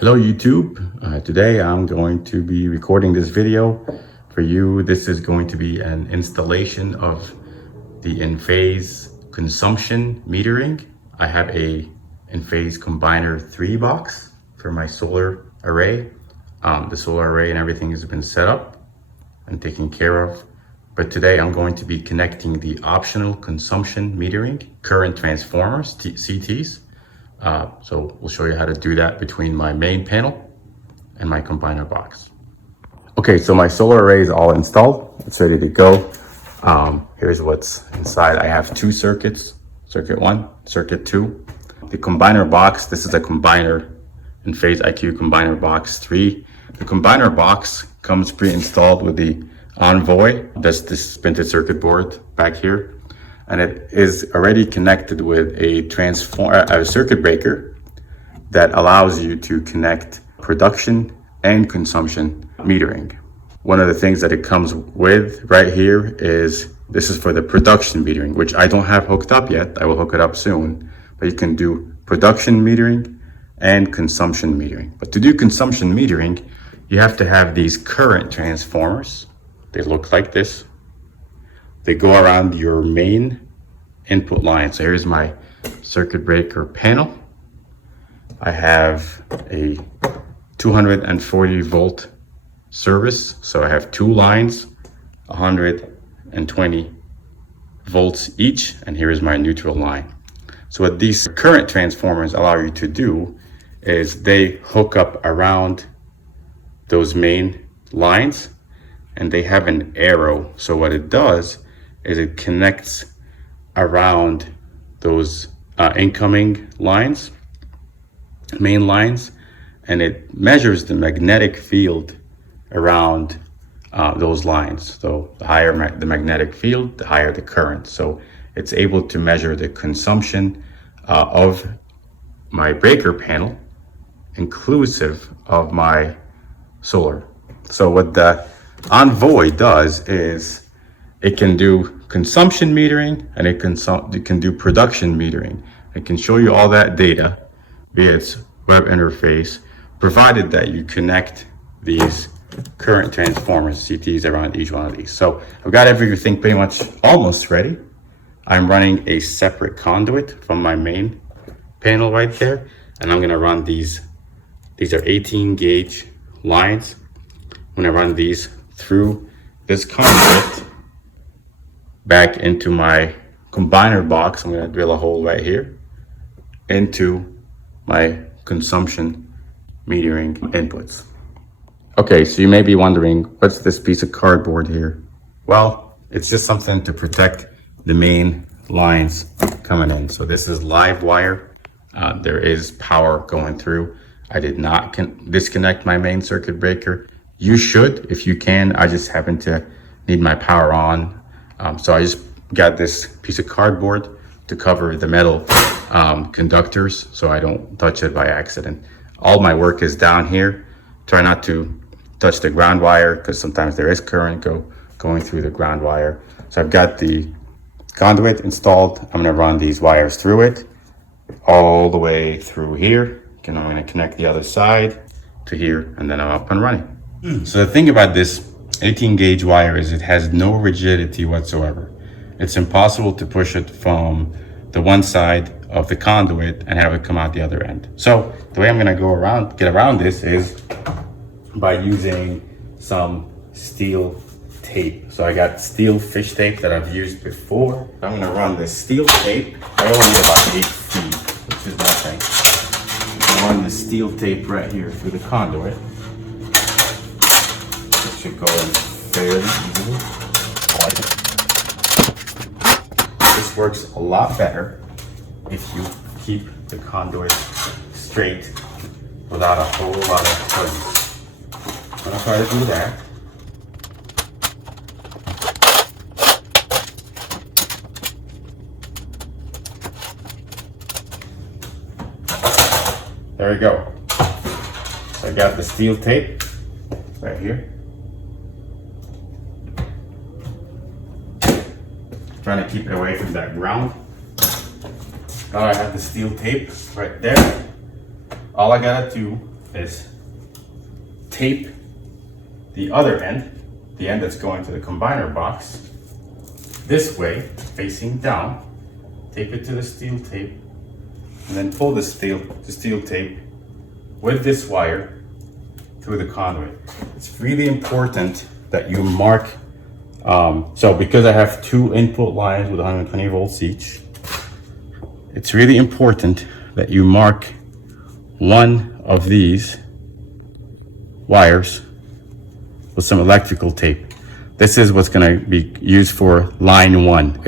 Hello YouTube. Today I'm going to be recording this video for you. This is going to be an installation of the Enphase consumption metering. I have a Enphase Combiner 3 box for my solar array. The solar array and everything has been set up and taken care of. But today I'm going to be connecting the optional consumption metering current transformers, CTs. So we'll show you how to do that between my main panel and my combiner box. Okay, so my solar array is all installed. It's ready to go. Here's what's inside. I have two circuits, circuit 1, circuit 2. The combiner box, this is a combiner, Enphase IQ Combiner Box 3. The combiner box comes pre-installed with the Envoy. That's this printed circuit board back here. And it is already connected with a circuit breaker that allows you to connect production and consumption metering. One of the things that it comes with right here is, this is for the production metering, which I don't have hooked up yet. I will hook it up soon, but you can do production metering and consumption metering. But to do consumption metering, you have to have these current transformers. They look like this. They go around your main input line. So here's my circuit breaker panel. I have a 240 volt service. So I have two lines, 120 volts each. And here is my neutral line. So what these current transformers allow you to do is they hook up around those main lines and they have an arrow. So what it does is it connects around those incoming lines, main lines, and it measures the magnetic field around those lines. So the higher the magnetic field, the higher the current. So it's able to measure the consumption of my breaker panel, inclusive of my solar. So what the Envoy does is it can do consumption metering and it can do production metering. It can show you all that data via its web interface, provided that you connect these current transformers, CTs, around each one of these. So I've got everything pretty much almost ready. I'm running a separate conduit from my main panel right there, and I'm gonna run these. These are 18 gauge lines. I'm gonna run these through this conduit back into my combiner box. I'm going to drill a hole right here into my consumption metering inputs. Okay, so you may be wondering, what's this piece of cardboard here? Well, it's just something to protect the main lines coming in. So this is live wire. There is power going through. I did not disconnect my main circuit breaker. You should, if you can. I just happen to need my power on. So I just got this piece of cardboard to cover the metal conductors so I don't touch it by accident. All my work is down here. Try not to touch the ground wire because sometimes there is current going through the ground wire. So I've got the conduit installed. I'm gonna run these wires through it all the way through here. I'm gonna connect the other side to here, and then I'm up and running. So the thing about this 18 gauge wire is it has no rigidity whatsoever. It's impossible to push it from the one side of the conduit and have it come out the other end. So the way I'm gonna get around this is by using some steel tape. So I got steel fish tape that I've used before. I'm gonna run this steel tape. I only need about 8 feet, which is nothing. I'm gonna run the steel tape right here through the conduit. Should go in fairly easily. This works a lot better if you keep the conduit straight without a whole lot of turns. I'm gonna try to do that. There we go. So I got the steel tape right here. Trying to keep it away from that ground. Now I have the steel tape right there. All I gotta do is tape the other end, the end that's going to the combiner box, this way, facing down. Tape it to the steel tape, and then pull the steel tape with this wire through the conduit. It's really important that you mark, so because I have two input lines with 120 volts each, it's really important that you mark one of these wires with some electrical tape. This is what's going to be used for line 1.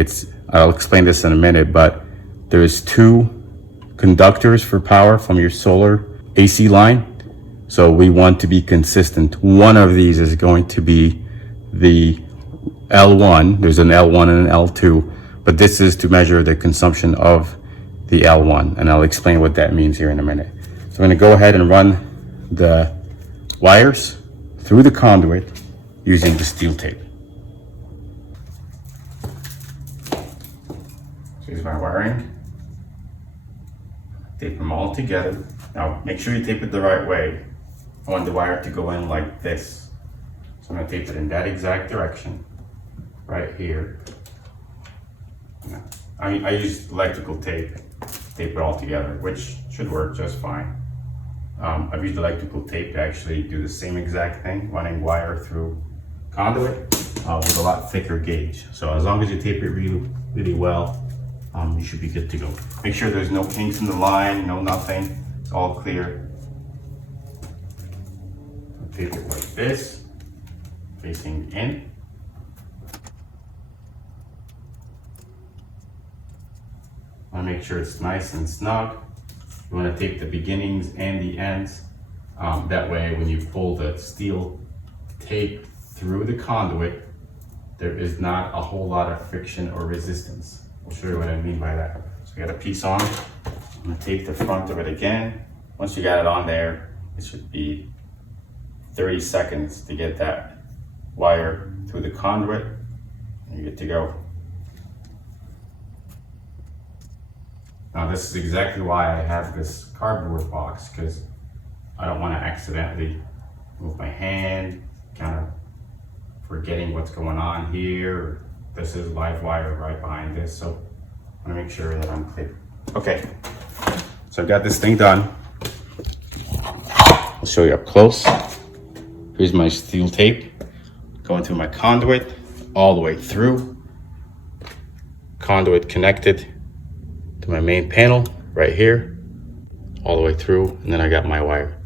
I'll explain this in a minute, but there's two conductors for power from your solar AC line. So we want to be consistent. One of these is going to be the L1. There's an L1 and an L2, but this is to measure the consumption of the L1, and I'll explain what that means here in a minute. So I'm going to go ahead and run the wires through the conduit using the steel tape. So here's my wiring. Tape them all together. Now make sure you tape it the right way. I want the wire to go in like this. So I'm going to tape it in that exact direction, right here. I use electrical tape it all together, which should work just fine. I've used electrical tape to actually do the same exact thing, running wire through conduit with a lot thicker gauge. So as long as you tape it really well, you should be good to go. Make sure there's no kinks in the line, no nothing. It's all clear. Tape it like this, facing in. I want to make sure it's nice and snug. You want to tape the beginnings and the ends. That way, when you pull the steel tape through the conduit, there is not a whole lot of friction or resistance. I'll show you what I mean by that. So I got a piece on. I'm going to tape the front of it again. Once you got it on there, it should be 30 seconds to get that wire through the conduit, and you're good to go. Now this is exactly why I have this cardboard box, because I don't want to accidentally move my hand, kind of forgetting what's going on here. This is live wire right behind this, so I want to make sure that I'm clear. Okay, so I've got this thing done. I'll show you up close. Here's my steel tape going through my conduit all the way through. Conduit connected to my main panel right here, all the way through, and then I got my wire.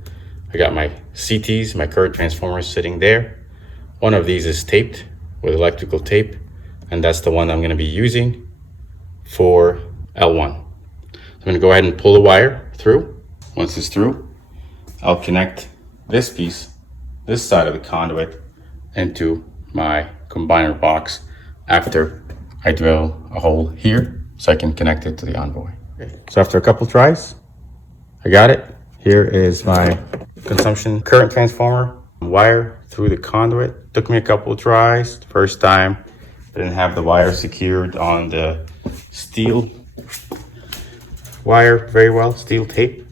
I got my CTs, my current transformers sitting there. One of these is taped with electrical tape, and that's the one I'm going to be using for L1. So I'm going to go ahead and pull the wire through. Once it's through, I'll connect this piece, this side of the conduit, into my combiner box after I drill a hole here so I can connect it to the Envoy. Okay. So after a couple tries, I got it. Here is my consumption current transformer wire through the conduit. Took me a couple of tries. The first time I didn't have the wire secured on the steel wire very well, steel tape.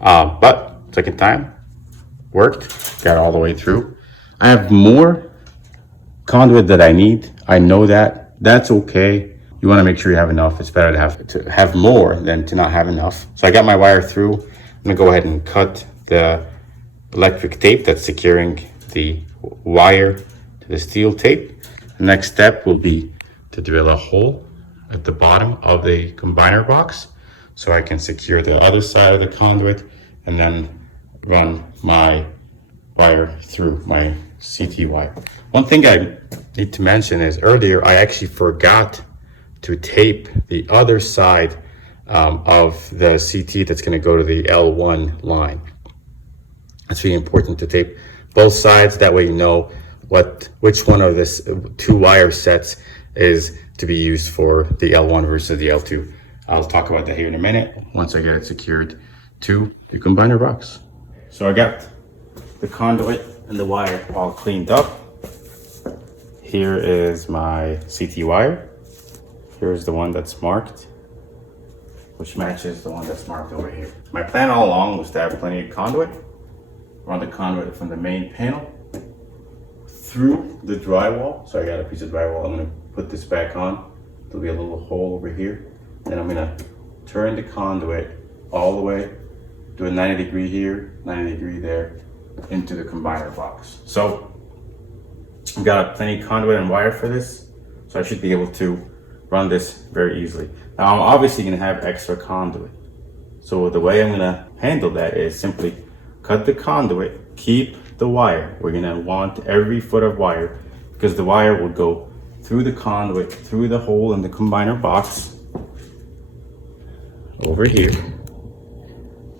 But second time worked, got all the way through. I have more conduit that I need. I know that. That's okay. You want to make sure you have enough. It's better to have more than to not have enough. So I got my wire through. I'm gonna go ahead and cut the electric tape that's securing the wire to the steel tape. The next step will be to drill a hole at the bottom of the combiner box so I can secure the other side of the conduit and then run my wire through my CT wire. One thing I need to mention is earlier I actually forgot to tape the other side of the CT that's going to go to the L1 line. It's really important to tape both sides. That way you know which one of this two wire sets is to be used for the L1 versus the L2. I'll talk about that here in a minute once I get it secured to the combiner box. So I got the conduit and the wire all cleaned up. Here is my CT wire. Here's the one that's marked, which matches the one that's marked over here. My plan all along was to have plenty of conduit run the conduit from the main panel through the drywall. So I got a piece of drywall. I'm gonna put this back on. There'll be a little hole over here. Then I'm gonna turn the conduit all the way, do a 90 degree here, 90 degree there, into the combiner box. So I've got plenty of conduit and wire for this, so I should be able to run this very easily. Now I'm obviously gonna have extra conduit. So the way I'm gonna handle that is simply cut the conduit, keep the wire. We're gonna want every foot of wire because the wire will go through the conduit, through the hole in the combiner box, over here.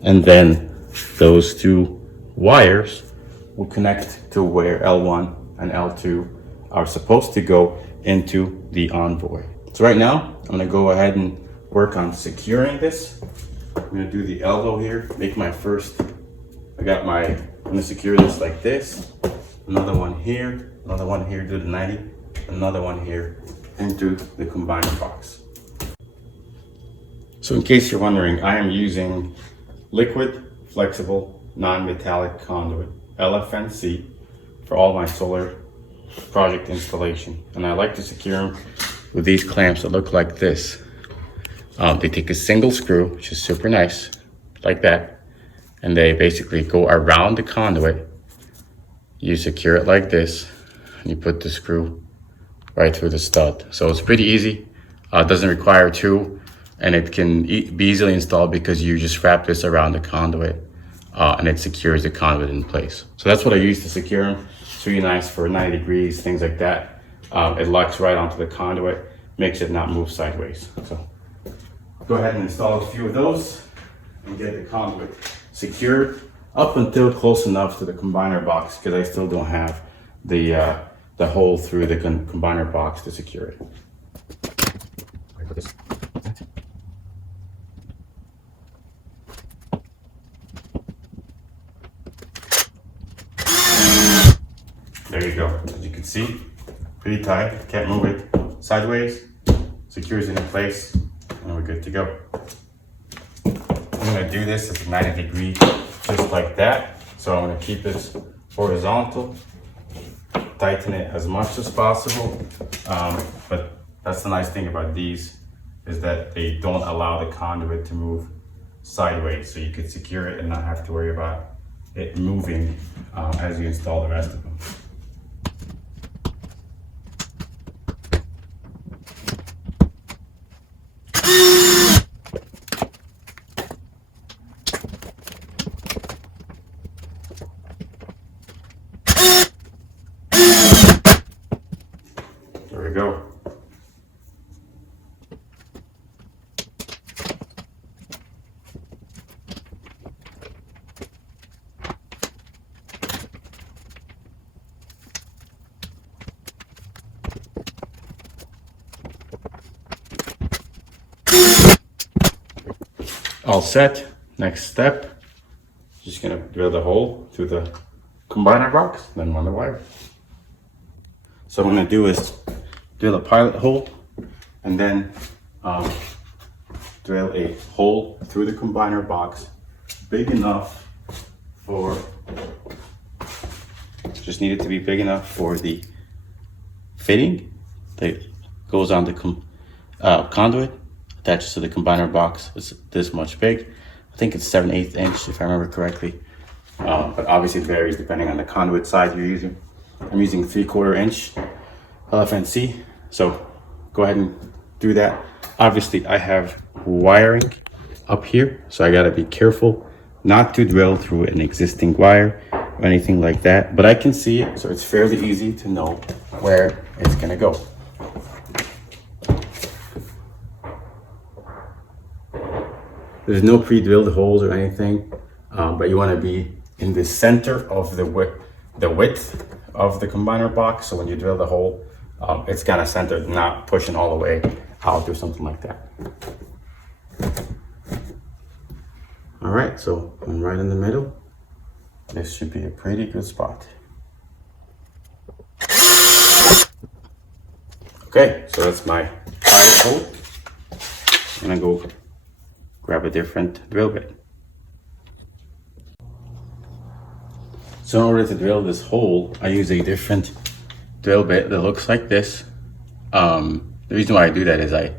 And then those two wires will connect to where L1 and L2 are supposed to go into the Envoy. So right now, I'm gonna go ahead and work on securing this. I'm gonna do the elbow here, make my first, I'm gonna secure this like this. Another one here, do the 90, another one here into the combiner box. So in case you're wondering, I am using liquid, flexible, non-metallic conduit, LFNC, for all my solar project installation. And I like to secure them with these clamps that look like this. They take a single screw, which is super nice, like that. And they basically go around the conduit. You secure it like this, and you put the screw right through the stud. So it's pretty easy. It doesn't require two, and it can be easily installed because you just wrap this around the conduit and it secures the conduit in place. So that's what I use to secure them. It's really nice for 90 degrees, things like that. It locks right onto the conduit, makes it not move sideways. So go ahead and install a few of those and get the conduit secured up until close enough to the combiner box, because I still don't have the hole through the combiner box to secure it. There you go. As you can see, pretty tight. Can't move it sideways. Secures it in place, and we're good to go. I'm gonna do this at 90 degrees, just like that. So I'm gonna keep it horizontal, tighten it as much as possible. But that's the nice thing about these, is that they don't allow the conduit to move sideways. So you could secure it and not have to worry about it moving as you install the rest of them. There we go. All set. Next step, just gonna drill the hole through the combiner box, then run the wire. So what I'm gonna do is drill a pilot hole and then drill a hole through the combiner box big enough for, just need it to be big enough for the fitting that goes on the conduit, attaches to the combiner box. It's this much big. I think it's 7/8 inch if I remember correctly. But obviously it varies depending on the conduit size you're using. I'm using 3/4 inch LFNC. So go ahead and do that. Obviously I have wiring up here, so I gotta be careful not to drill through an existing wire or anything like that, but I can see it, so it's fairly easy to know where it's gonna go. There's no pre-drilled holes or anything, but you wanna be in the center of the width of the combiner box, so when you drill the hole, it's kind of centered, not pushing all the way out or something like that. All right, so I'm right in the middle. This should be a pretty good spot. Okay, so that's my pilot hole. I'm gonna go grab a different drill bit. So in order to drill this hole, I use a different drill bit that looks like this. The reason why I do that is I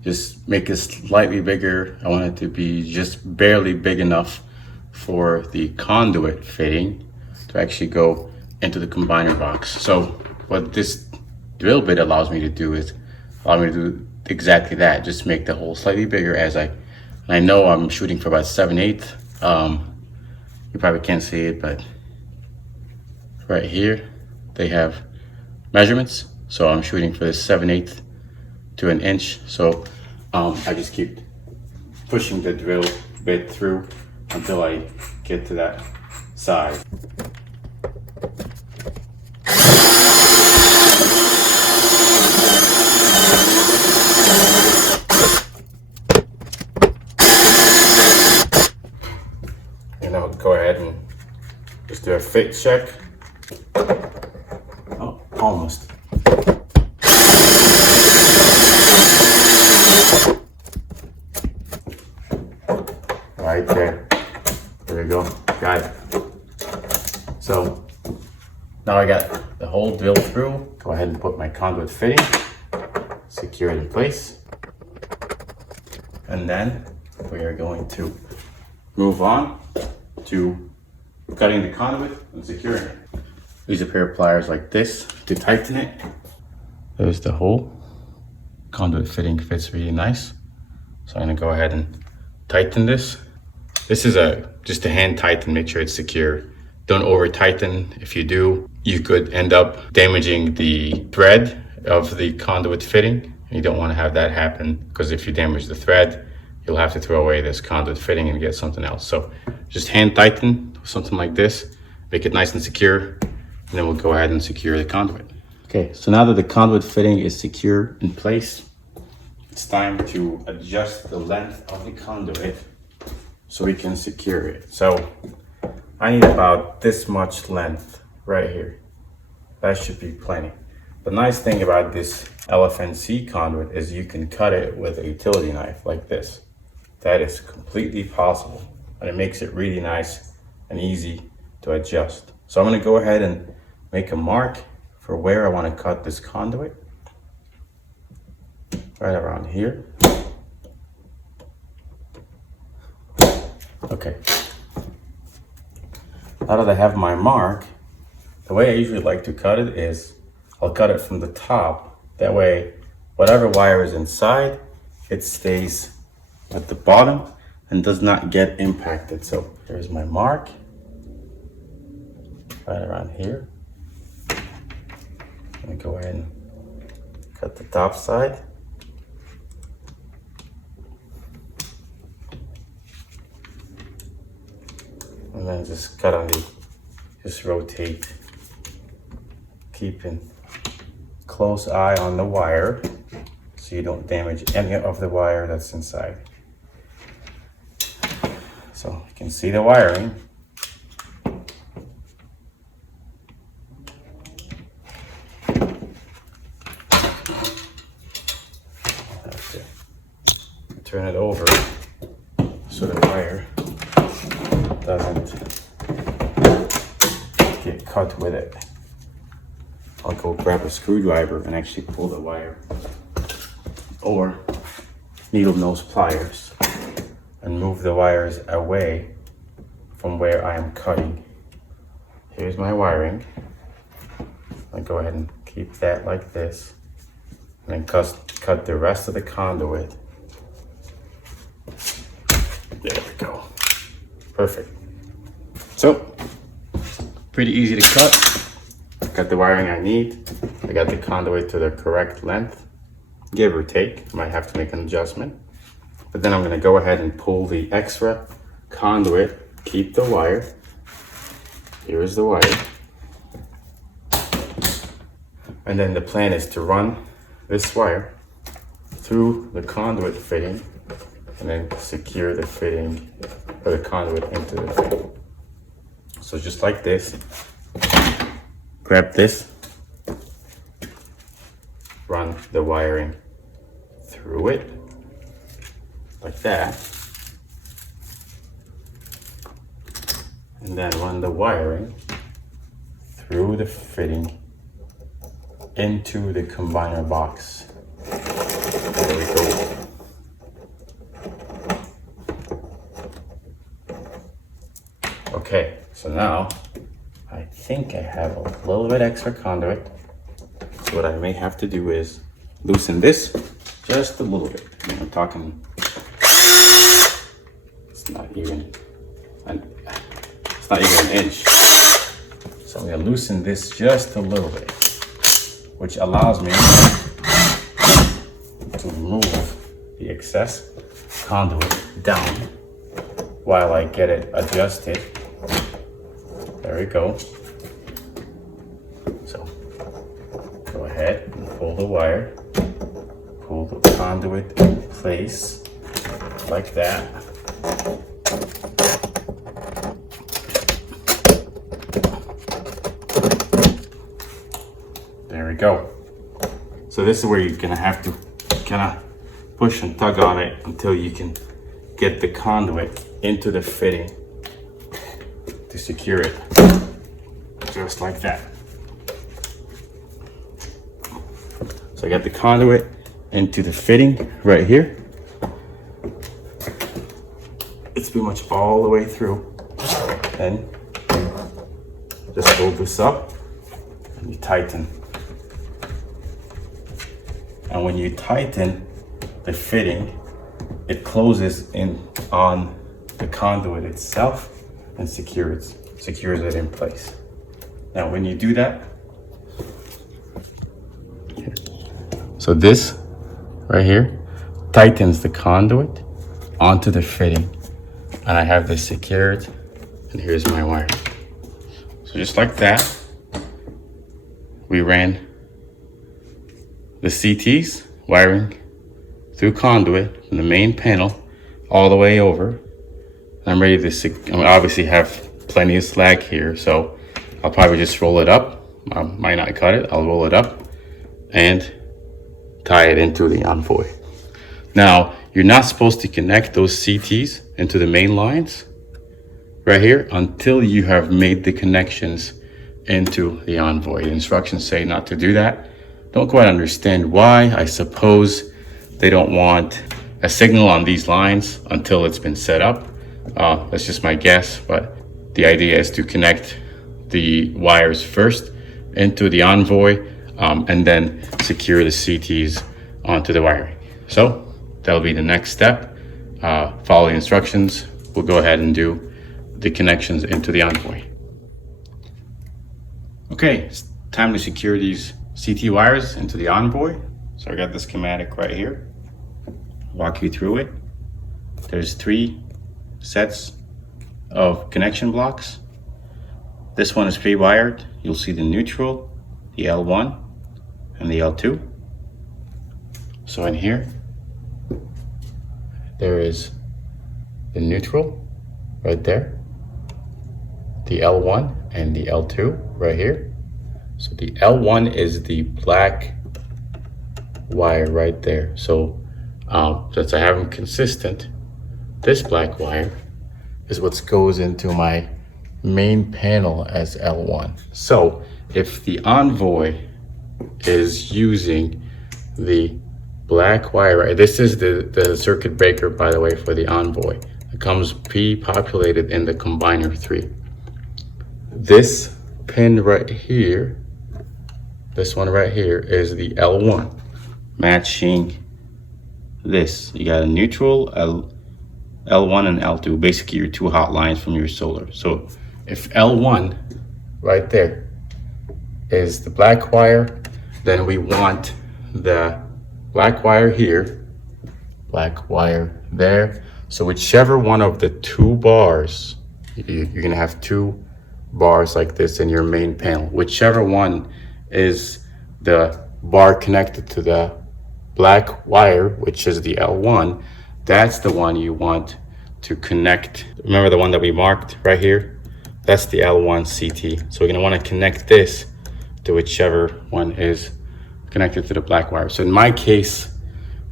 just make it slightly bigger. I want it to be just barely big enough for the conduit fitting to actually go into the combiner box. So what this drill bit allows me to do is allow me to do exactly that, just make the hole slightly bigger as I know I'm shooting for about 7/8. You probably can't see it, but right here they have measurements. So I'm shooting for this 7/8 to an inch. So I just keep pushing the drill bit through until I get to that size. And I'll go ahead and just do a fit check. Oh, almost. Right there. There we go. Got it. So now I got the hole drilled through. Go ahead and put my conduit fitting, secure it in place. And then we are going to move on to cutting the conduit and securing it. Use a pair of pliers like this to tighten it. There's the hole. Conduit fitting fits really nice. So I'm gonna go ahead and tighten this. This is just a hand tighten, make sure it's secure. Don't over tighten. If you do, you could end up damaging the thread of the conduit fitting. And you don't want to have that happen, because if you damage the thread, you'll have to throw away this conduit fitting and get something else. So just hand tighten, something like this, make it nice and secure, and then we'll go ahead and secure the conduit. Okay, so now that the conduit fitting is secure in place, it's time to adjust the length of the conduit so we can secure it. So I need about this much length right here. That should be plenty. The nice thing about this LFNC conduit is you can cut it with a utility knife like this. That is completely possible, and it makes it really nice and easy to adjust. So I'm gonna go ahead and make a mark for where I wanna cut this conduit. Right around here. Okay. Now that I have my mark, the way I usually like to cut it is I'll cut it from the top. That way, whatever wire is inside, it stays at the bottom and does not get impacted. So here's my mark, right around here. I'm gonna go ahead and cut the top side. And then just cut on just rotate, keeping close eye on the wire so you don't damage any of the wire that's inside. So you can see the wiring. Have to turn it over so the wire doesn't get cut with it. I'll go grab a screwdriver and actually pull the wire, or needle nose pliers, and move the wires away from where I am cutting. Here's my wiring. I'll go ahead and keep that like this, and then cut the rest of the conduit. There we go. Perfect. So, pretty easy to cut. Got the wiring I need. I got the conduit to the correct length, give or take. Might have to make an adjustment. But then I'm gonna go ahead and pull the extra conduit, keep the wire. Here is the wire. And then the plan is to run this wire through the conduit fitting and then secure the fitting, or the conduit into the fitting. So just like this, grab this, run the wiring through it, like that, and then run the wiring through the fitting into the combiner box. There we go. Okay, so now I think I have a little bit extra conduit. So what I may have to do is loosen this just a little bit. I'm talking, it's not even an inch. So I'm gonna loosen this just a little bit, which allows me to remove the excess conduit down while I get it adjusted. There we go. So go ahead and pull the wire, pull the conduit in place like that. There we go. So this is where you're gonna have to kind of push and tug on it until you can get the conduit into the fitting to secure it, just like that. So I got the conduit into the fitting right here. It's pretty much all the way through. And just fold this up and you tighten. And when you tighten the fitting, it closes in on the conduit itself and secures it in place. Now when you do that, so this right here tightens the conduit onto the fitting, and I have this secured, and here's my wire. So just like that, we ran the CTs wiring through conduit from the main panel all the way over. I'm ready to obviously have plenty of slack here, so I'll probably just roll it up. I might not cut it, I'll roll it up and tie it into the Envoy. Now, you're not supposed to connect those CTs into the main lines right here until you have made the connections into the Envoy. The instructions say not to do that. Don't quite understand why. I suppose they don't want a signal on these lines until it's been set up. That's just my guess, but the idea is to connect the wires first into the Envoy and then secure the CTs onto the wiring. So that'll be the next step. Follow the instructions. We'll go ahead and do the connections into the Envoy. Okay, it's time to secure these CT wires into the Envoy. So I got the schematic right here. Walk you through it. There's 3 sets of connection blocks. This one is pre-wired. You'll see the neutral, the L1, and the L2. So in here, there is the neutral right there, the L1 and the L2 right here. So the L1 is the black wire right there. So since I have them consistent, this black wire is what goes into my main panel as L1. So if the Envoy is using the black wire, right, this is the circuit breaker, by the way, for the Envoy. It comes pre-populated in the Combiner 3. This pin right here, this one right here, is the L1, matching this. You got a neutral, L1 and L2, basically your 2 hot lines from your solar. So if L1 right there is the black wire, then we want the black wire here, black wire there. So whichever one of the 2 bars, you're gonna have 2 bars like this in your main panel. Whichever one is the bar connected to the black wire, which is the L1, that's the one you want to connect. Remember the one that we marked right here? That's the L1 CT. So we're gonna wanna connect this to whichever one is connected to the black wire. So in my case,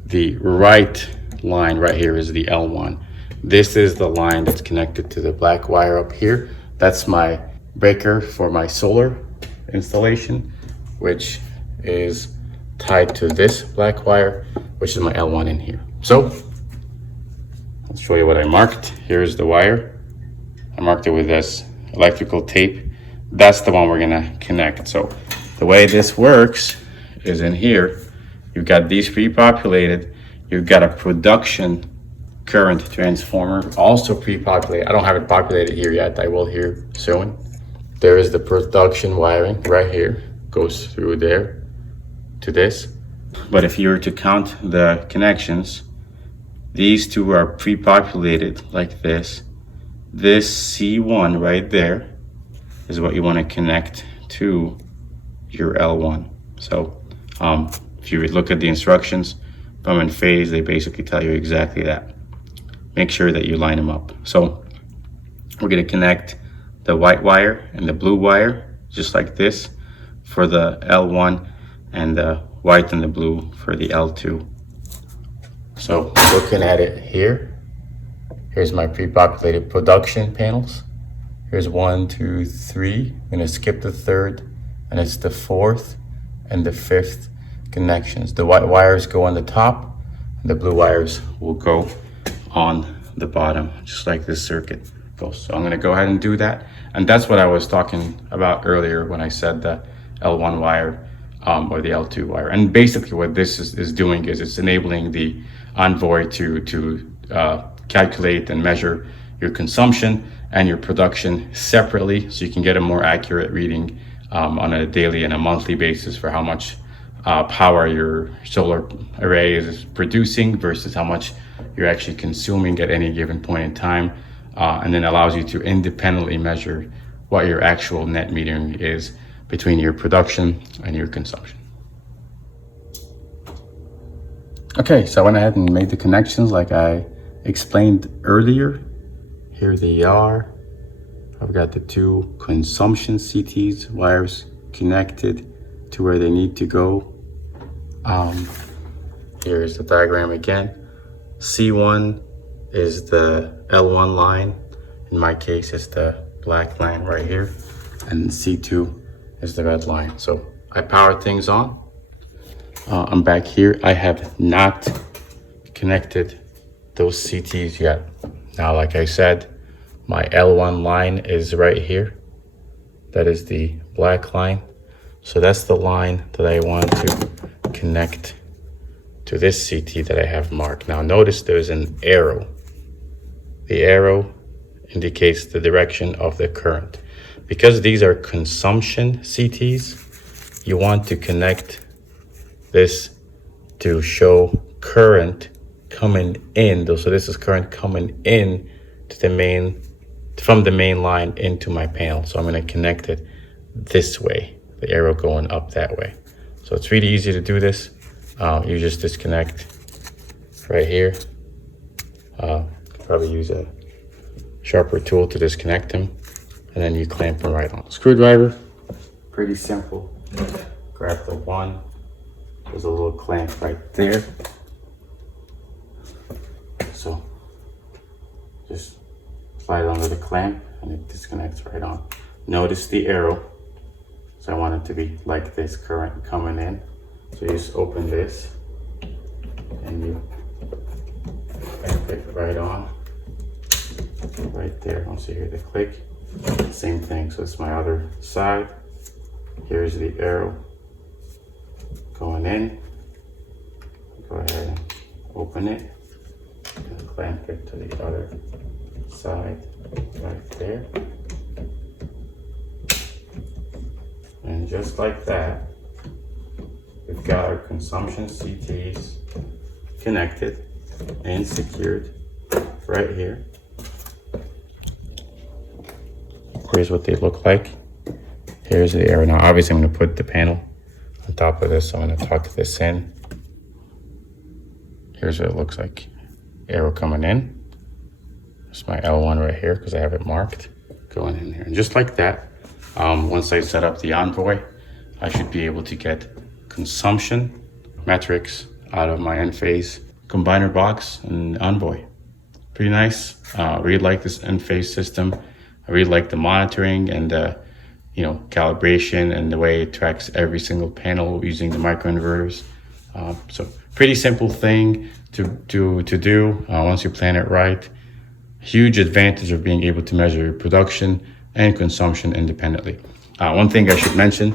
the right line right here is the L1. This is the line that's connected to the black wire up here. That's my breaker for my solar. installation, which is tied to this black wire, which is my L1 in here. So I'll show you what I marked. Here's the wire. I marked it with this electrical tape. That's the one we're gonna connect. So the way this works is in here, you've got these pre-populated, you've got a production current transformer, also pre-populated. I don't have it populated here yet, I will here soon. There is the production wiring right here, goes through there to this. But if you were to count the connections, these two are pre-populated like this. This C1 right there is what you want to connect to your L1. So if you look at the instructions from Enphase, they basically tell you exactly that. Make sure that you line them up. So we're going to connect the white wire and the blue wire just like this for the L1, and the white and the blue for the L2. So looking at it here, here's my pre-populated production panels. Here's 1, 2, 3. I'm gonna skip the third, and it's the fourth and the fifth connections. The white wires go on the top, and the blue wires will go on the bottom, just like this circuit goes. So I'm gonna go ahead and do that. And that's what I was talking about earlier when I said the L1 wire or the L2 wire. And basically what this is doing is it's enabling the Envoy to calculate and measure your consumption and your production separately, so you can get a more accurate reading on a daily and a monthly basis for how much power your solar array is producing versus how much you're actually consuming at any given point in time, and then allows you to independently measure what your actual net metering is between your production and your consumption. Okay, so I went ahead and made the connections like I explained earlier. Here they are. I've got the two consumption CTs wires connected to where they need to go. Here's the diagram again. C1 is the L1 line. In my case, it's the black line right here. And C2 is the red line. So I power things on. I'm back here. I have not connected those CTs yet. Now, like I said, my L1 line is right here. That is the black line. So that's the line that I want to connect to this CT that I have marked. Now notice there's an arrow. The arrow indicates the direction of the current. Because these are consumption CTs, you want to connect this to show current coming in. So this is current coming in to the main, from the main line into my panel. So I'm going to connect it this way, the arrow going up that way. So it's really easy to do this. You just disconnect right here. Probably use a sharper tool to disconnect them, and then you clamp them right on. Screwdriver, pretty simple. Grab the one. There's a little clamp right there. So just slide under the clamp and it disconnects right on. Notice the arrow. So I want it to be like this, current coming in. So you just open this and you clamp it right on. Right there, once you hear the click. Same thing, so it's my other side. Here's the arrow going in. Go ahead and open it and clamp it to the other side right there. And just like that, we've got our consumption CTs connected and secured right here. Here's what they look like. Here's the arrow. Now obviously I'm going to put the panel on top of this. So I'm going to tuck this in. Here's what it looks like. Arrow coming in. There's my L1 right here because I have it marked. Going in here. And just like that, once I set up the Envoy, I should be able to get consumption metrics out of my Enphase Combiner box and Envoy. Pretty nice. Really like this Enphase system. I really like the monitoring and the calibration and the way it tracks every single panel using the microinverters. So pretty simple thing to do once you plan it right. Huge advantage of being able to measure your production and consumption independently. One thing I should mention,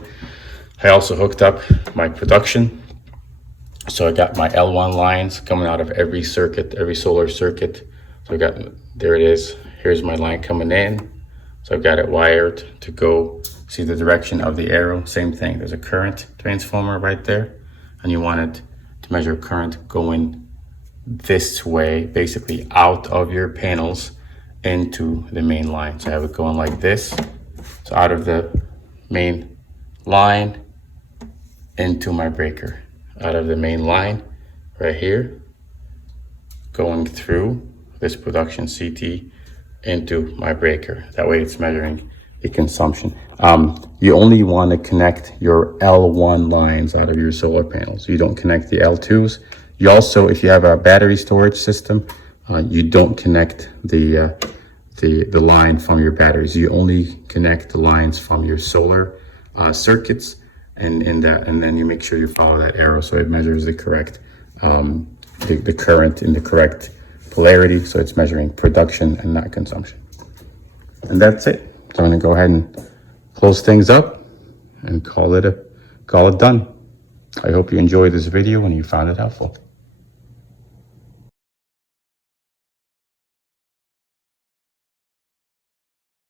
I also hooked up my production. So I got my L1 lines coming out of every circuit, every solar circuit. So there it is. Here's my line coming in. So I've got it wired to go see the direction of the arrow. Same thing, there's a current transformer right there. And you want it to measure current going this way, basically out of your panels into the main line. So I have it going like this. So out of the main line into my breaker. Out of the main line right here, going through this production CT into my breaker. That way it's measuring the consumption. You only want to connect your L1 lines out of your solar panels. You don't connect the L2s. You also, if you have a battery storage system, you don't connect the line from your batteries. You only connect the lines from your solar circuits, and then you make sure you follow that arrow so it measures the correct the current in the correct polarity, so it's measuring production and not consumption. And that's it. So I'm going to go ahead and close things up and call it done. I hope you enjoyed this video and you found it helpful.